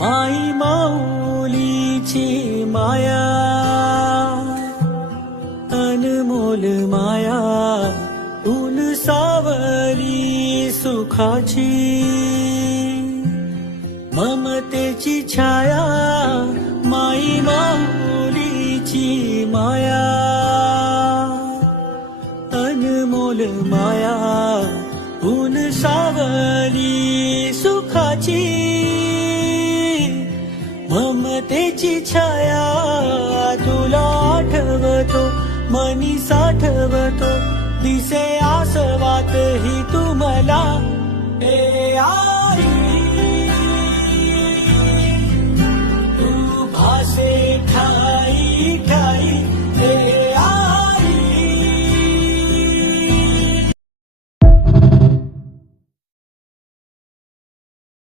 माई माऊलीची माया, अनमोल माया, ऊन सावली सुखाची, ममतेची छाया, माई माऊलीची माया, अनमोल माया, ऊन सावली सुखाची, ममतेची छाया. तुला आठवतो मनी साठवतो, दिसे आसवात ही तू मला. ए आई